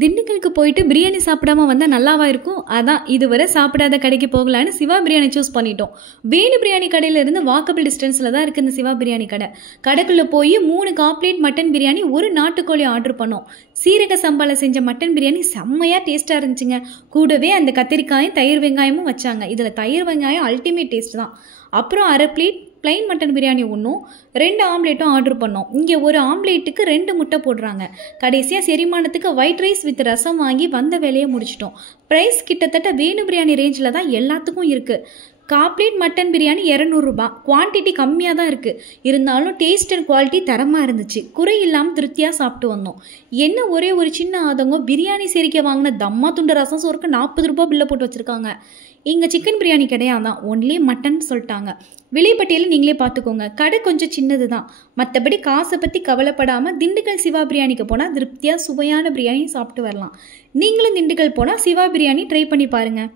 திண்டுக்கலுக்கு போயிட்டு பிரியாணி சாப்பிடாம வந்தால் நல்லாவா இருக்கும்? அதான் இதுவரை சாப்பிடாத கடைக்கு போகலான்னு சிவா பிரியாணி சூஸ் பண்ணிட்டோம். வேணு பிரியாணி கடையிலேருந்து வாக்கபிள் டிஸ்டன்ஸில் தான் இருக்குது இந்த சிவா பிரியாணி கடை. கடைக்குள்ளே போய் 3 காம்ப்ளேட் மட்டன் பிரியாணி, 1 நாட்டுக்கோழி ஆர்டர் பண்ணோம். சீரக சம்பாவில் செஞ்ச மட்டன் பிரியாணி செம்மையாக டேஸ்ட்டாக இருந்துச்சுங்க. கூடவே அந்த கத்திரிக்காயும் தயிர் வெங்காயமும் வச்சாங்க. இதில் தயிர் வெங்காயம் அல்டிமேட் டேஸ்ட் தான். அப்புறம் அரை பிளேட் பிளைன் மட்டன் பிரியாணி ஒன்றும் 2 ஆம்லேட்டும் ஆர்டர் பண்ணோம். இங்கே ஒரு ஆம்லேட்டுக்கு 2 முட்டை போடுறாங்க. கடைசியாக செரிமானத்துக்கு ஒயிட் ரைஸ் வித் ரசம் வாங்கி வந்த வேலையை முடிச்சிட்டோம். ப்ரைஸ் கிட்டத்தட்ட வேணு பிரியாணி ரேஞ்சில் தான் எல்லாத்துக்கும் இருக்குது. காம்ப்ளேட் மட்டன் பிரியாணி 200 ரூபாய். குவான்டிட்டி கம்மியாக தான் இருக்குது. இருந்தாலும் டேஸ்ட் அண்ட் குவாலிட்டி தரமாக இருந்துச்சு. குறை இல்லாமல் திருப்தியாக சாப்பிட்டு வந்தோம். என்ன ஒரே ஒரு சின்ன ஆதங்கம், பிரியாணி செரிக்க வாங்கின தம்மா துண்டு ரசம் சோறுக்கு 40 ரூபாய் பில்லை போட்டு வச்சுருக்காங்க. இங்கே சிக்கன் பிரியாணி கிடையாதான், ஒன்லி மட்டன் சொல்லிட்டாங்க. விலைப்பட்டியலை நீங்களே பார்த்துக்கோங்க. கடை கொஞ்சம் சின்னது தான். மற்றபடி காசை பற்றி கவலைப்படாமல் திண்டுக்கல் சிவா பிரியாணிக்கு போனால் திருப்தியாக சுவையான பிரியாணி சாப்பிட்டு வரலாம். நீங்களும் திண்டுக்கல் போனால் சிவா பிரியாணி ட்ரை பண்ணி பாருங்கள்.